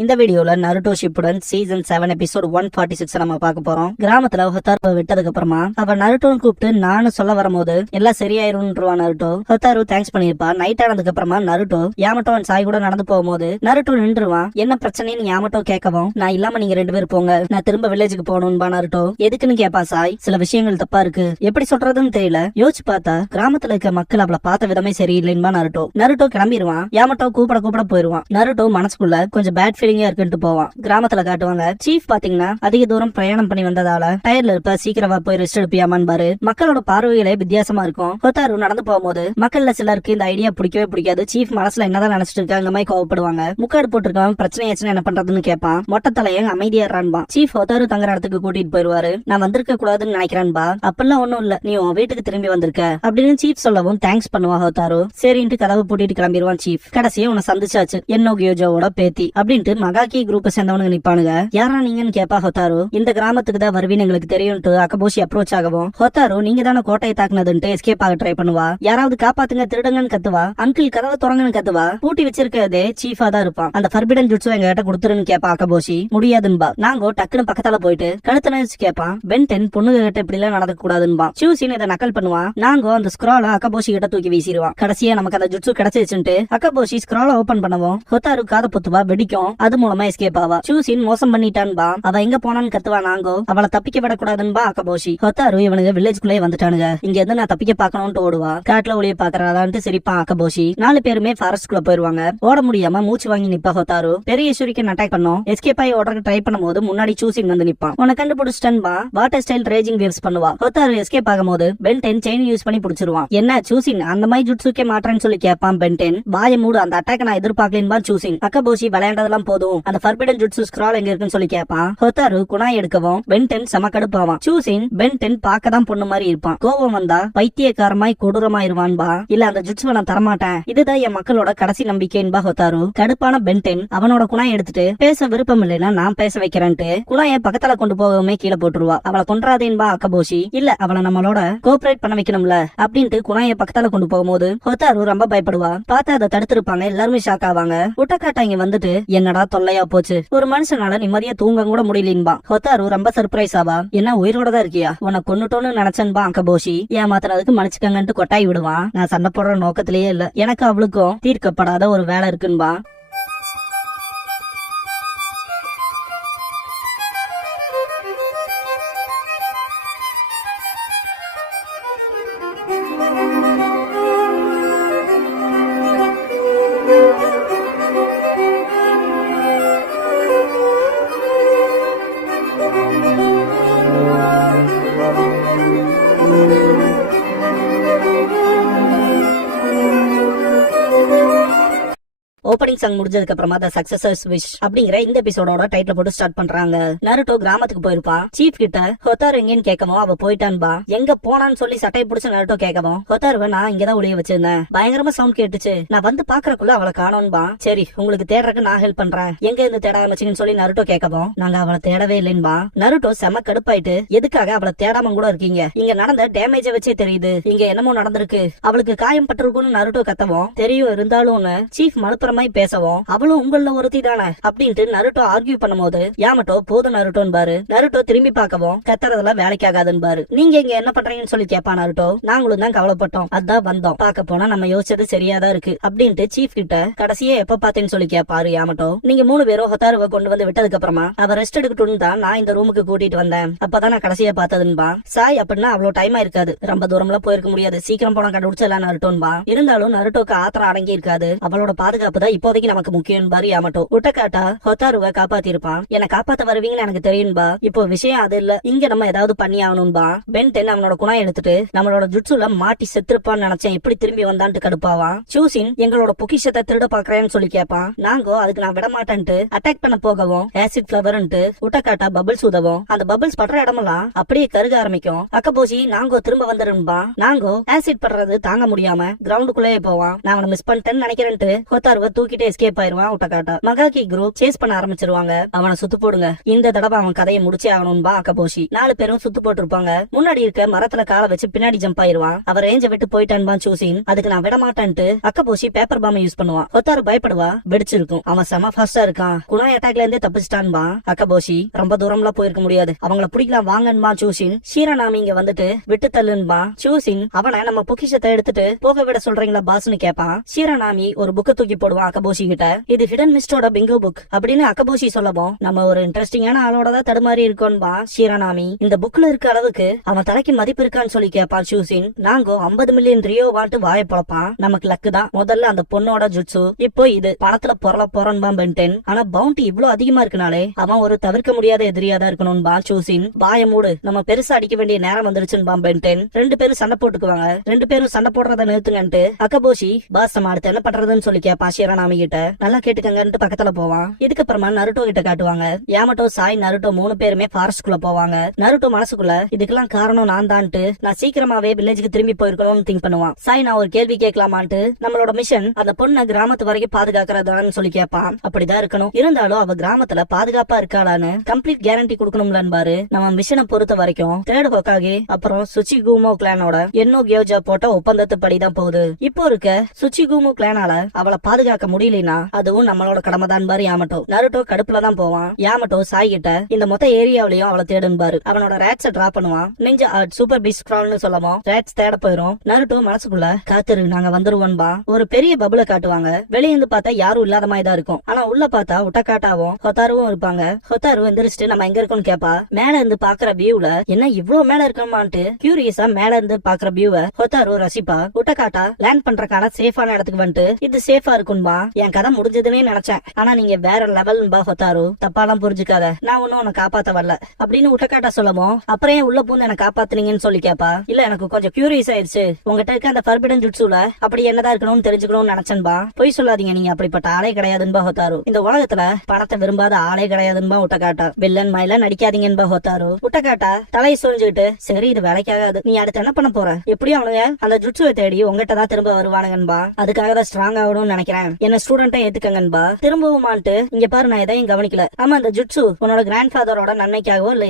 இந்த வீடியோல Naruto Shippuden season 7 episode 146 நம்ம பார்க்க போறோம். கிராமத்துல ஹொத்தாரு விட்டதுக்கு அப்புறமா அவ நருட்டோன்னு கூப்பிட்டு நானும் சொல்ல வரும்போது எல்லாம் சரியாயிரும்ன்றவா நருட்டோ. ஹொத்தாரு தேங்க்ஸ் பண்ணிருப்பா. நைட் ஆனதுக்கு அப்புறமா நருட்டோ யாமட்டோ சாய் கூட நடந்து போகும்போது நருட்டோ நின்றுவான். என்ன பிரச்சனைன்னு யாமட்டோ கேட்கவும், நான் இல்லாம நீங்க 2 பேரும் போங்க, நான் திரும்ப வில்லேஜுக்கு போகணும்பா நருட்டோ. எதுக்குன்னு கேப்பா சாய். சில விஷயங்கள் தப்பா இருக்கு, எப்படி சொல்றதுன்னு தெரியல. யோசிச்சு பார்த்தா கிராமத்துல இருக்க மக்கள் அவளை பார்த்த விதமே சரியில்லைன்பா நருட்டோ. நருட்டோ கிளம்பிடுவான். யாமட்டோ கூப்பிட போயிருவான். நருட்டோ மனசுக்குள்ள கொஞ்சம் பேட் ஃபீலிங்கா இருக்குன்னு போவான். கிராமத்துல காட்டுவாங்க. சீஃப் பாத்தீங்கன்னா அதிக தூரம் பிரயாணம் பண்ணி வந்ததால டயர்ல இருப்ப, சீக்கிரமா போய் ரெஸ்ட் எடுப்பியாமான்னு பாரு. மக்களோட பார்வைகளே வித்தியாசமா இருக்கும். ஹொத்தாரு நடந்து போகும்போது மக்கள்ல சிலருக்கு இந்த ஐடியா பிடிக்கவே பிடிக்காது. சீஃப் மனசுல என்னதான் நினைச்சிட்டு இருக்காங்க மாதிரி கோவப்படுவாங்க. முக்காடு போட்டிருக்கவன் பிரச்சனையாச்சுன்னா என்ன பண்றதுன்னு கேட்பான். மொட்டை தலையன் அமைதியாடுறான்பா. சீஃப் ஹொத்தாரு தங்குற இடத்துக்கு கூட்டிட்டு போயிருவாரு. நான் வந்திருக்க கூடாதுன்னு நினைக்கிறான்பா. அப்பெல்லாம் ஒண்ணும் இல்ல, நீ உன் வீட்டுக்கு திரும்பி வந்திருக்க அப்படின்னு சீஃப் சொல்லவும் தேங்க்ஸ் பண்ணுவா ஹொத்தாரு. சரின்ட்டு கதவு பூட்டிட்டு கிளம்பிடுவான் சீஃப். கடைசியா உன்னை சந்திச்சாச்சு, என்னோ கியோஜோவோட பேத்தி அப்படின்ட்டு மகாக்கி குரூப் சேர்ந்தவனுங்க நிப்பானுங்க. யாரா நீங்கன்னு கேப்பா ஹொத்தாரு. இந்த கிராமத்துக்கு தான் வருவீன்னு எங்களுக்கு தெரியும்ட்டு அக்கபோஷி அப்ரோச் ஆகவும், ஹொத்தாரு நீங்க தானே கோட்டையை தாக்குனதுன்ட்டு எஸ்கேப் ஆக ட்ரை பண்ணுவா. யாராவது காப்பாத்துங்க, திருடுங்கன்னு கத்துவா. அங்கிள் கதவை திறங்கன்னு கத்துவா. பூட்டி வச்சிருக்கதே சீஃபா தான் இருப்பான். அந்த ஃபர்பிடன் ஜுட்ஸு எங்க கிட்ட கொடுத்துருன்னு கேப்பா அக்கபோஷி. முடியாதுன்பா. நாங்க டக்குன்னு பக்கத்தால போயிட்டு கழுத்து நினைச்சு கேப்பான். பென்டென் பொண்ணுங்க கிட்ட இப்படி எல்லாம் நடக்க கூடாதுன்பா. சூசின் இதை நக்கல் பண்ணுவான். நாங்க அந்த ஸ்க்ரால அக்கபோஷி கிட்ட தூக்கி வீசிடுவான். கடைசியா நமக்கு அந்த ஜுட்ஸு கிடைச்சிருச்சுட்டு அக்கபோஷி ஸ்க்ரால ஓபன் பண்ணவும் ஹொத்தாரு காத பொத்துவா, வெடிக்கும். அது மூலமா எஸ்கேப் ஆவா. சூசின் மோசம் பண்ணிட்டான்பா. அவ எங்க போனான்னு கத்துவா. நாங்கோ அவளை தப்பிக்க விடக்கூடாதுன்பா அக்கபோஷி. ஹொத்தாரு இவனுங்க வில்லேஜ்குள்ளே வந்துட்டானுங்க, இங்க இருந்து நான் தப்பிக்க பாக்கணும்னு ஓடுவா. காட்டுல ஒளிய பாக்குறாளான்ட்டு சிரிப்பான் அக்கபோஷி. 4 பேருமே ஃபாரஸ்ட் குள்ள போயிருவாங்க. ஓட முடியாம மூச்சு வாங்கி நிப்பா ஹொத்தாரு. பெரிய ஷூரிக்கன் அட்டாக் பண்ணோம். எஸ்கேப் ஆகி ஓடுறதுக்கு ட்ரை பண்ணும்போது முன்னாடி சூசின் வந்து நிப்பான். உன்னை கண்டுபிடிச்சிட்டன்பா. வாட்டர் ஸ்டைல் ரேஜிங் வேவ்ஸ் பண்ணுவா. ஹொத்தாரு எஸ்கேப் ஆகும்போது பென்டென் செயின் யூஸ் பண்ணி பிடிச்சிருவான். என்ன சூசின் அந்த மாதிரி ஜுட்ஸுக்கே மாட்டேன்னு சொல்லி கேட்பான் பென்டென். வாய மூடு, அந்த அட்டாக் நான் எதிர்பார்க்கலன்பா சூசின். அக்கபோஷி விளையாண்டதெல்லாம் போதும், அந்த ஃபர்பிடன் ஜுட்ஸு ஸ்க்ரால் எங்க இருக்குன்னு சொல்லி கேட்பான். ஹொத்தாரு குணாய் எடுக்கவும் பென்டென் செம கடுப்பாவான். சூசின் பென்டென் பார்க்கதான் பொண்ணு மாதிரி இருப்பான். கோபம் வந்தா பைத்தியக்காரமாய் கொடூரமாயிருவான்பா. இல்ல அந்த ஜுட்ஸுவை நான் தரமாட்டேன், இதுதான் என் மக்களோட கடைசி நம்பிக்கைன்பா ஹொத்தாரு. கடுப்பான பென்டென் அவனோட குணாய் எடுத்துட்டு பேச விருப்பம் இல்லைன்னா நான் பேச வைக்கிறேன்ட்டு குணாய பக்கத்துல கொண்டு போகவுமே கீழே போட்டுருவா. அவளை கொன்றாதேன்பா அக்கபோஷி. இல்ல அவளை நம்மளோட கோஆபரேட் பண்ண வைக்கணும்ல அப்படின்ட்டு குணாய பக்கத்துல கொண்டு போகும்போது ஹொத்தாரு ரொம்ப பயப்படுவா. பார்த்து அதை தடுத்திருப்பாங்க. எல்லாருமே ஷாக் ஆவாங்க. உட்டக்காட்டா இங்க வந்துட்டு என்னடா தொல்லையா போச்சு, ஒரு மனுஷனால நிம்மதியா தூங்க கூட முடியலன்பா. ஹொத்தாரு ரொம்ப சர்ப்ரைஸ் ஆவா. என்ன உயிரோட தான் இருக்கியா, உன்னை கொன்னுட்டோன்னு நினைச்சன்பா அக்கபோஷி. ஏமாத்துறதுக்கு மன்னிச்சுக்கங்கன்ட்டு கொட்டாய் விடுவான். நான் சண்டை போடுற நோக்கத்திலேயே இல்ல, எனக்கு அவளுக்கும் தீர்க்கப்படாத ஒரு வேலை இருக்குன்பா. ஓப்பனிங் சாங் முடிஞ்சதுக்கு அப்புறமா த சக்சஸர்ஸ் விஷ் அப்படிங்கிற இந்த எபிசோடோட டைட்டில் போட்டு ஸ்டார்ட் பண்றாங்க. நருட்டோ கிராமத்துக்கு போயிருப்பான். சீஃப் கிட்ட ஹொத்தாரு எங்கன்னு கேட்கவும் அவ போயிட்டான்பா. எங்க போனான்னு சொல்லி சட்டையை பிடிச்ச நருட்டோ கேட்கவும், ஹொத்தாருவை நான் இங்கதான் ஒளிய வச்சிருந்தேன், பயங்கரமா சவுண்ட் கேட்டுச்சு, நான் வந்து பாக்குறக்குள்ள அவளை காணோன்பா. சரி உங்களுக்கு தேடுறதுக்கு நான் ஹெல்ப் பண்றேன், எங்க இருந்து தேட ஆரம்பிச்சுன்னு சொல்லி நருட்டோ கேட்கவும், நாங்க அவளை தேடவே இல்லைன்பா. நருட்டோ செம கடுப்பாயிட்டு, எதுக்காக அவளை தேடாம கூட இருக்கீங்க, இங்க நடந்த டேமேஜ வச்சே தெரியுது இங்க என்னமோ நடந்திருக்கு, அவளுக்கு காயம் பட்டிருக்குன்னு நருட்டோ கத்தவும், தெரியும் இருந்தாலும் சீஃப் மலுப்புறமாய் பேசவும், அவளும் உங்கள ஒருத்தி தானே அப்படின்ட்டு நருட்டோ ஆர்கியூ பண்ணும்போது யாமட்டோ போதும் நருட்டோன்னு பாரு. நருட்டோ திரும்பி பார்க்கவும் கத்துறதுல வேலைக்கு ஆகாதுன்னு பாரு. நீங்க இங்க என்ன பண்றீங்கன்னு சொல்லி கேப்பா நருட்டோ. நாங்களும் தான் கவலைப்பட்டோம், அதான் வந்தோம், பார்க்க போனா நம்ம யோசிச்சது சரியாதான் இருக்கு அப்படின்ட்டு சீஃப் கிட்ட கடைசியே எப்ப பாத்தேன்னு சொல்லி கேப்பாரு யாமட்டோ. நீங்க 3 பேரும் ஹொத்தாருவை கொண்டு வந்து விட்டதுக்கு அப்புறமா அவ ரெஸ்ட் எடுக்கட்டும் தான் நான் இந்த ரூமுக்கு கூட்டிட்டு வந்தேன், அப்பதான் நான் கடைசியா பார்த்ததுன்பா. சாய் அப்படின்னா அவ்வளவு டைமா இருக்காது, ரொம்ப தூரம்ல போயிருக்க முடியாது, சீக்கிரம் போன கண்டுபிடிச்சலாம் நருட்டோன்பா. இருந்தாலும் நருட்டோக்கு ஆத்திரம் அடங்கி இருக்காது, அவளோட பாதுகாப்பு தான் இப்போதைக்கு நமக்கு முக்கியம் பாரு யாமட்டோ. உட்டக்காட்டா ஹொத்தாருவை காப்பாத்தி இருப்பான். என்ன காப்பாத்த வருவீங்கன்னு எனக்கு தெரியும்பா. இப்போ விஷயம் அது இல்ல, இங்க நம்ம ஏதாவது பண்ணி ஆகணும்பா. பென்டென் அவனோட குணாய் எடுத்துட்டு நம்மளோட ஜுட்ஸுல மாட்டி செத்துருப்பான்னு நினைச்சேன், எப்படி திரும்பி வந்தான்ட்டு கடுப்பாவான். சூசின் எங்களோட பொக்கிஷத்தை திருட பாக்குறேன்னு சொல்லி கேட்பான். நாங்கோ அதுக்கு நான் விட மாட்டேன்ட்டு அட்டாக் பண்ண போகவும் ஆசிட் பிளவர்ன்ட்டு உட்டக்காட்டா பபிள்ஸ் உதவும். அந்த பபிள்ஸ் படுற இடமெல்லாம் அப்படியே கருக ஆரம்பிக்கும். அக்கபோசி நாங்கோ திரும்ப வந்துரும்பா. நாங்கோ ஆசிட் படுறது தாங்க முடியாம கிரவுண்டுக்குள்ளேயே போவான். நான் அவனை மிஸ் பண்ணிட்டேன்னு நினைக்கிறேன்ட்டு ஹொத்தாருவை தூக்கிட்டே சொல்லிட்டு எஸ்கேப் ஆயிருவான் உட்டகாட்டா. மகாக்கி குரூப் சேஸ் பண்ண ஆரம்பிச்சிருவாங்க. அவனை சுத்து போடுங்க, இந்த தடவை அவன் கதையை முடிச்சே ஆகணும்பா அக்கபோஷி. 4 பேரும் சுத்து போட்டிருப்பாங்க. முன்னாடி இருக்க மரத்துல காலை வச்சு பின்னாடி ஜம்ப் ஆயிருவான். அவர் ரேஞ்ச விட்டு போயிட்டான்பா சூசின். அதுக்கு நான் விட மாட்டேன்ட்டு அக்கபோஷி பேப்பர் பாம்பை யூஸ் பண்ணுவான். ஹொத்தாரு பயப்படுவா, வெடிச்சிருக்கும். அவன் செம ஃபாஸ்டா இருக்கான், குணாய் அட்டாக்ல இருந்தே தப்பிச்சிட்டான்பா அக்கபோஷி. ரொம்ப தூரம்லாம் போயிருக்க முடியாது, அவங்கள பிடிக்கலாம் வாங்கன்பா சூசின். ஷீரானாமி இங்க வந்துட்டு விட்டு தள்ளுன்பா சூசின். அவனை நம்ம பொக்கிஷத்தை எடுத்துட்டு போக விட சொல்றீங்களா பாஸ்னு கேட்பான். ஷீரானாமி ஒரு புக்க தூக்கி போடுவான் அக்கபோஷி கிட்ட. இது ஹிடன் மிஸ்டோட பிங்கோ புக் அப்படின்னு அக்கபோஷி சொல்லவும், நம்ம ஒரு இன்ட்ரெஸ்டிங்கான ஆளோட தான் தடுமாறி இருக்கோன்பா ஷீரானாமி. இந்த புக்ல இருக்க அளவுக்கு அவன் தலைக்கு மதிப்பு இருக்கான்னு சொல்லி கேட்பான் சூசின். நாங்கோ 50 மில்லியன் ரியோ வாட்டு வாய பொழப்பான். நமக்கு லக்கு தான், முதல்ல அந்த பொண்ணோட ஜுட்சு, இப்போ இது பணத்துல பொருள போறான்பா பென்டென். ஆனா பவுண்டி இவ்வளவு அதிகமா இருக்கனாலே அவன் ஒரு தவிர்க்க முடியாத எதிரியா தான் இருக்கணும்பா சூசின். வாய மூடு, நம்ம பெருசா அடிக்க வேண்டிய நேரம் வந்துருச்சுன்பா பென்டென். 2 பேரும் சண்டை போட்டுக்குவாங்க. 2 பேரும் சண்டை போடுறத நிறுத்துங்கன்ட்டு அக்கபோஷி பாஸ் நம்ம அடுத்து என்ன பண்றதுன்னு சொல்லி கேட்பான் ஷீரானாமி கிட்ட. நல்லா கேட்டுக்கங்கன்ட்டு பக்கத்துல போவான். இதுக்கப்புறமா நருட்டோ கிட்ட காட்டுவாங்க. யாமட்டோ, சாய், நருட்டோ 3 பேருமே ஃபாரஸ்ட்குள்ள போவாங்க. நருட்டோ மனசுக்குள்ள இதுக்கெல்லாம் காரணம் நான் தான்ட்டு நான் சீக்கிரமாவே வில்லேஜுக்கு திரும்பி போயிருக்கணும்னு திங்க் பண்ணுவான். சாய், நான் ஒரு கேள்வி கேட்கலாமான்ட்டு நம்மளோட மிஷன் அந்த பொண்ணை கிராமத்து வரைக்கும் பாதுகாக்கிறதான்னு சொல்லி கேட்பான். அப்படிதான் இருக்கணும், இருந்தாலும் அவ கிராமத்துல பாதுகாப்பா இருக்காளான்னு கம்ப்ளீட் கேரண்டி கொடுக்கணும்லன்பாரு. நம்ம மிஷனை பொறுத்த வரைக்கும் தேர்ட் ஹோக்காகே அப்புறம் சுச்சிகுமோ கிளானோட என்னோ கியோஜா போட்ட ஒப்பந்தத்து படிதான் போகுது. இப்போ இருக்க சுச்சிகுமோ கிளானால அவளை பாதுகாக்க முடியலனா அதுவும் நம்மளோட கடமை தான் பாரு யாமட்டோ. நருட்டோ கடுப்புலதான் போவான். யாமட்டோ சாய் கிட்ட இந்த மொத்த ஏரியாவிலையும் அவளை தேடுன்பாரு. அவனோட ரேட்ஸ டிரா பண்ணுவான். நெஞ்ச சூப்பர் பீஸ்ட் கிரால்னு சொல்லவும் ரேட்ஸ் தேட போயிரும். நருட்டோ மனசுக்குள்ள காத்துரு நாங்க வந்துருவோன்பா. ஒரு பெரிய பபுள காட்டுவாங்க. வெளிய இருந்து பார்த்தா யாரும் இல்லாத மாதிரி தான் இருக்கும். ஆனா உள்ள பார்த்தா உட்டகாட்டாவும் ஹொத்தாருவும் இருப்பாங்க. ஹொத்தாரு எந்திரிச்சிட்டு நம்ம எங்க இருக்கோம்னு கேப்பா. மேல இருந்து பாக்குற வியூல என்ன இவ்வளவு மேல இருக்கமான்ட்டு கியூரியஸா மேல இருந்து பாக்குற வியூவ ஹொத்தாரு ரசிப்பா. உட்டகாட்டா லேண்ட் பண்றக்கான சேஃபான இடத்துக்கு வந்துட்டு இது சேஃபா இருக்கும்பா. என் கதை முடிஞ்சதுன்னு நினைச்சேன், ஆனா நீங்க வேற லெவல்பா ஹொத்தாரு, தப்பாலாம் புரிஞ்சுக்காத, நான் ஒன்னும் உன்னை காப்பாத்த வரல அப்படின்னு உட்டகாட்டா சொல்லவும், அப்புறம் உள்ள பூந்து என்ன காப்பாத்துனீங்கன்னு சொல்லி கேப்பா. இல்ல எனக்கு கொஞ்சம் கியூரியஸ் ஆயிடுச்சு, உங்ககிட்ட இருக்க அந்த ஃபர்பிடன் ஜுட்சுல அப்படி என்னதான் இருக்கணும்னு தெரிஞ்சுக்கணும்னு நினைச்சேன்பா. பொய் சொல்லாதீங்க, நீங்க அப்படிப்பட்ட ஆளே கிடையாதுன்பா ஹொத்தாரு. இந்த உலகத்துல பணத்தை விரும்பாத ஆளே கிடையாதுன்பா உட்டகாட்டா. வில்லன் மயில நடிக்காதீங்கன்பா ஹொத்தாரு. உட்டகாட்டா தலையை சொல்லிச்சுக்கிட்டு, சரி இது வேலைக்காகாது, நீ அடுத்து என்ன பண்ண போற? எப்படியும் அவனுங்க அந்த ஜுட்சுவை தேடி உங்ககிட்ட தான் திரும்ப வருவானுங்கன்பா. அதுக்காக தான் ஸ்ட்ராங் ஆகணும்னு நினைக்கிறேன், என்ன ஸ்டூடெண்டா ஏத்துக்கங்கன்பா. திரும்பவுமான்ட்டு இங்க பாரு நான் எதையும் கவனிக்கல. ஆமா அந்த ஜுட்சு உன்னோட கிராண்ட் ஃபாதரோட நன்மைக்காகவோ இல்ல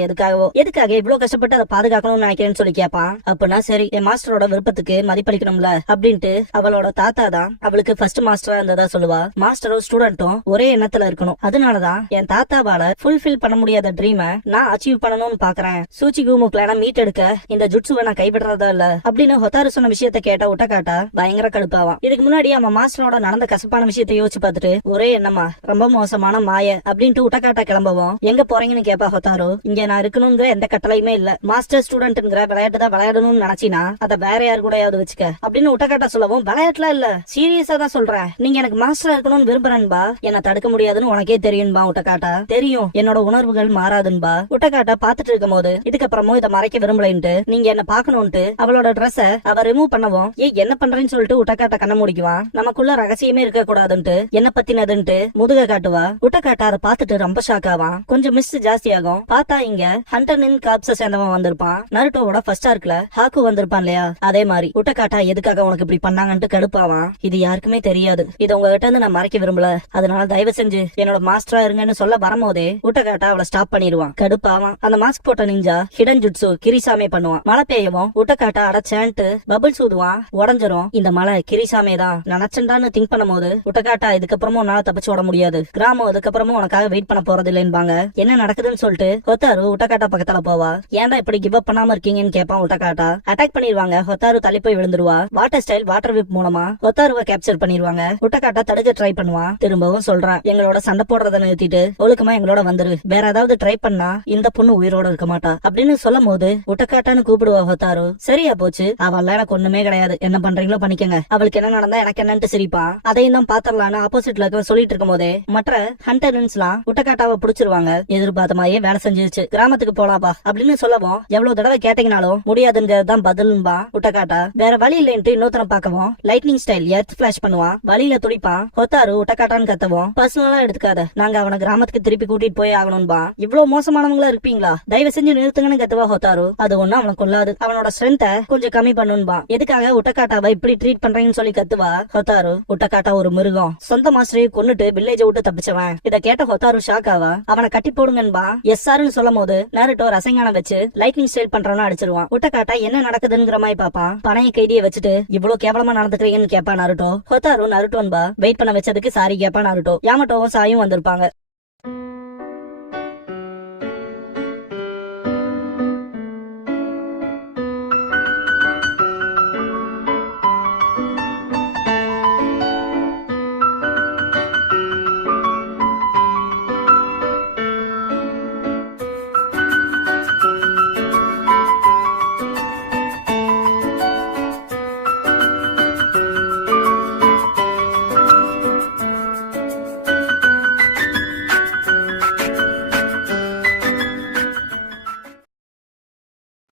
எதுக்காக இவ்வளவு கஷ்டப்பட்டு அதை பாதுகாக்கணும்னு நினைக்கிறேன்னு சொல்லி கேட்பான். அப்படின்னா சரி, என் மாஸ்டரோட விருப்பத்துக்கு மதிப்பளிக்கணும்ல அப்படின்ட்டு அவளோட தாத்தா தான் அவளுக்கு ஃபர்ஸ்ட் மாஸ்டரா இருந்ததா சொல்லுவா. மாஸ்டரும் ஸ்டூடெண்ட்டும் ஒரே எண்ணத்துல இருக்கணும், அதனாலதான் என் தாத்தாவால ஃபுல்ஃபில் பண்ண முடியாத ட்ரீம நான் அச்சீவ் பண்ணணும்னு பாக்குறேன். சூச்சிகுமோ கிளான மீட் எடுக்க இந்த ஜுட்சுவை நான் கைவிடுறதா இல்ல அப்படின்னு ஹொத்தாரு சொன்ன விஷயத்த கேட்ட உட்டகாட்டா பயங்கர கடுப்பாவான். இதுக்கு முன்னாடி அவன் மாஸ்டரோட நடந்த கசப்பான விஷயத்த யோசிச்சு பார்த்துட்டு ஒரே எண்ணமா ரொம்ப மோசமான மாய அப்படின்ட்டு உட்டகாட்டா கிளம்பவும், எங்க போறீங்கன்னு கேப்பா ஹொத்தாரு. இங்க நான் இருக்கணும்ங்கிற எந்த கட்டளையுமே இல்ல, மாஸ்டர் ஸ்டூடெண்ட்ங்கிற விளையாட்டு தான் விளையாடணும்னு நினைச்சினா அதை வேற யாரு கூடயாவது வச்சுக்க அப்படின்னு உட்டகாட்டா சொல்லவும், விளையாட்டுல இல்ல சீரியஸா தான் சொல்றேன், நீங்க எனக்கு மாஸ்டரா இருக்கணும்னு விரும்புறேன்பா, என்ன தடுக்க முடியாதுன்னு உனக்கே தெரியும்பா உட்டகாட்டா. தெரியும், என்னோட உணர்வுகள் மாறாதுன்பா. உட்டகாட்டா பாத்துட்டு இருக்கும் போது இதுக்கப்புறமும் இதை மறைக்க விரும்பலன்ட்டு நீங்க என்ன பாக்கணும்ட்டு அவளோட ட்ரெஸ்ஸ அவ ரிமூவ் பண்ணவும், என்ன பண்றேன்னு சொல்லிட்டு உட்டகாட்டா கண்ண முடிக்குவான். நமக்குள்ள ரகசியமே இருக்க கூடாதுன்ட்டு என்ன பத்தினதுன்ட்டு முதுக காட்டுவா. உட்டகாட்டா அதை பாத்துட்டு ரொம்ப ஷாக் ஆவான். கொஞ்சம் மிஸ் ஜாஸ்தி ஆகும். பார்த்தா இங்க ஹண்டர்னின் காப்ஸ சேர்ந்தவன் வந்திருப்பான். நருட்டோவோட ஃபர்ஸ்ட் ஆர்க்ல ஹாக்கு வந்திருப்பான் இல்லையா, அதே மாதிரி. உட்டகாட்டா எதுக்காக உனக்கு இப்படி பண்ணாங்கன்ட்டு கடுப்பாவான். இது யாருக்குமே தெரியாது, இது உங்ககிட்ட இருந்து நான் மறைக்க விரும்பல, அதனால தயவு செஞ்சு என்னோட மாஸ்டரா இருங்கன்னு சொல்ல வரும்போதே உட்டகாட்டா அவளை ஸ்டாப் பண்ணிடுவான். கடுப்பாவான். அந்த மாஸ்க் போட்ட நிஞ்சா ஹிடன் ஜுட்சு கிரிசாமே பண்ணுவான். மழை பெய்யவும் உட்டகாட்டா அடைச்சேன்ட்டு பபிள்ஸ் ஊதுவான். உடஞ்சிரும். இந்த மலை கிரிசாமே தான் நினைச்சண்டான்னு திங்க் பண்ணும் போது உட்டகாட்டா இதுக்கப்புறமும் உன்னால தப்பிச்சு ஓட முடியாது, கிராமம் அதுக்கப்புறமும் உனக்காக வெயிட் பண்ண போறது இல்லைன்பாங்க. என்ன நடக்குதுன்னு சொல்லிட்டு ஹொத்தாரு உட்டகாட்டா பக்கத்துல போவா. ஏன்டா இப்படி கிவ் அப் பண்ணாம இருக்கீங்கன்னு கேட்பான் உட்டகாட்டா. அட்டாக் பண்ணிடுவாங்க. ஹொத்தாரு தள்ளி போய் விழுந்துருவா. வாட்டர் ஸ்டைல் வாட்டர் விப் மூலமா ஹொத்தாருவை கேப்சர் பண்ணிடுவாங்க. உட்டகாட்டா தடுக்க ட்ரை பண்ணுவான். திரும்பவும் சொல்றான், எங்களோட சண்டை போடுறத நிறுத்திட்டு ஒழுக்கமா எங்களோட வந்துரு, வேற ஏதாவது ட்ரை பண்ணா இந்த பொண்ணு உயிரோட இருக்க மாட்டா அப்படின்னு சொல்லும் போது உட்டகாட்டான்னு கூப்பிடுவா ஹொத்தாரு. சரியா போச்சு, அவள் எனக்கு ஒண்ணுமே கிடையாது, என்ன பண்றீங்களோ பண்ணிக்கங்க, அவளுக்கு என்ன நடந்தா எனக்கு என்னன்ட்டு சிரிப்பான். அதையும் தான் பாத்திரலான்னு ஆப்போசிட்ல இருக்க சொல்லிட்டு இருக்கும் போதே மற்ற ஹண்டர்ஸ்லாம் உட்டகாட்டாவை புடிச்சிருவாங்க. எதிர்பார்த்த மாதிரியே வேலை செஞ்சிருச்சு, கிராமத்துக்கு போலாப்பா அப்படின்னு சொல்லவும், எவ்வளவு தடவை கேட்டீங்கனாலும் முடியாதுங்கிறதுதான் பதிலும்பா உட்டகாட்டா. வேற வழி இல்லைன்ட்டு இன்னொருத்தனை பார்க்கவும் லைட்னிங் ஸ்டைல் எர்த் பிளாஷ் பண்ணுவான். வழியில துடிப்பான். ஹொத்தாரு உட்டகாட்டான்னு கத்தவும், பர்சனலா எடுத்துக்காத, நாங்க அவனை கிராமத்துக்கு திருப்பி கூட்டிட்டு போய் ஆகணும்பா, இவ்வளவு மோசமானவங்களா இருப்பீங்களா, தயவு செஞ்சு நிறுத்துங்கன்னு கத்துவா ஹொத்தாரு. அது ஒண்ணு அவனை கொள்ளாது, அவனோட ஸ்ட்ரென்த்தை கொஞ்சம் கம்மி பண்ணும்பா. எதுக்காக உட்டகாட்டாவை இப்படி ட்ரீட் பண்றீங்கன்னு சொல்லி கத்துவா ஹொத்தாரு. உட்டகாட்டா ஒரு மிருகம், செல்வம், சொந்த மாஸ்டரையே கொன்னுட்டு வில்லேஜ விட்டு தப்பிச்சவன். இத கேட்ட ஹொத்தாரு ஷாக் ஆவா. அவனை கட்டி போடுங்கன்பா. எஸ்ஆர்னு சொல்லும் போது நாருட்டோ ரசங்கானம் வச்சு லைட்னிங் ஸ்டைல் பண்றவனா அடிச்சிருவான். விட்ட காட்டா என்ன நடக்குதுங்கிற மாதிரி பாப்பான். பணைய கைதியை வச்சுட்டு இவ்வளவு கேவலமா நடந்துக்கிறீங்கன்னு கேப்பா நாருட்டோ. ஹொத்தாரு நாருட்டோன்பா வெயிட் பண்ண வச்சதுக்கு சாரி கேப்பா நாருட்டோ. யாமட்டோவும் சாயும் வந்திருப்பாங்க.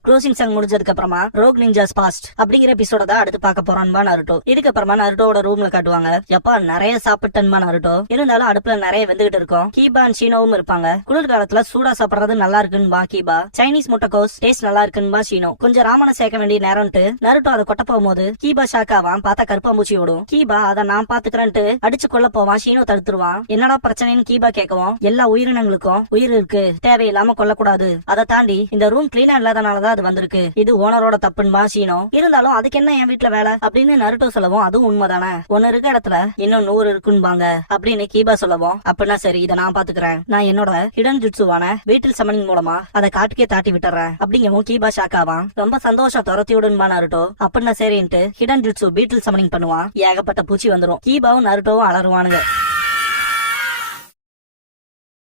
க்ளோசிங் சாங் முடிஞ்சதுக்கு அப்புறமா ரோக் நிஞ்சாஸ் பாஸ்ட் அப்படிங்கிற எபிசோட தான் அடுத்து பார்க்க போறான்பா நாருட்டோ. இதுக்கப்புறமா நாருட்டோட ரூம்ல காட்டுவாங்க. எப்பா நிறைய சாப்பிட்டன்பா நாருட்டோ. இருந்தாலும் அடுப்புல நிறைய வெந்துகிட்டு இருக்கும். கீபா அண்ட் ஷீனோவும் இருப்பாங்க. குளிர்காலத்துல சூடா சாப்பிடுறது நல்லா இருக்குன்பா கீபா. சைனீஸ் முட்டைக்கோஸ் டேஸ்ட் நல்லா இருக்குன்பா ஷீனோ. கொஞ்சம் ராமனை சேர்க்க வேண்டிய நேரம்ட்டு நாருட்டோ அதை கொட்ட போகும்போது கீபா ஷாக் ஆவான். பார்த்தா கருப்பாம்பூச்சி ஓடும். கீபா அதை நான் பாத்துக்கிறேன்ட்டு அடிச்சு கொள்ள போவான். ஷீனோ தடுத்துருவான். என்னடா பிரச்சனைன்னு கீபா கேட்கவும் எல்லா உயிரினங்களுக்கும் உயிர் இருக்கு, தேவையில்லாம கொல்லக்கூடாது. அதை தாண்டி இந்த ரூம் கிளீனா இல்லாதனாலதான் அது வந்திருக்கு. இது ஓனரோட தப்புன்பா ஷீனோ. இருந்தாலும் அதுக்கு என்ன என் வீட்டுல வேலை அப்படின்னு நாருட்டோ சொல்லவும் அதுவும் உண்மைதானே. ஒன்னு இருக்க இடத்துல இன்னும் 100 இருக்குன்பாங்க அப்படின்னு கீபா சொல்லவும் அப்படின்னா சரி இதை நான் பாத்துக்கிறேன். நான் என்னோட ஹிடன் ஜுட்சுவான வீட்டில் சமனிங் மூலமா அதை காட்டுக்கே தாட்டி விட்டுறேன் அப்படிங்கவும் கீபா ஷாக் ஆவான். ரொம்ப சந்தோஷம் துரத்தி விடுன்பா நாருட்டோ. அப்படின்னா சரின்ட்டு ஹிடன் ஜுட்சு பீட்டில் சமனிங் பண்ணுவான். ஏகப்பட்ட பூச்சி வந்துரும். கீபாவும் நாருட்டோவும் அலறுவானுங்க.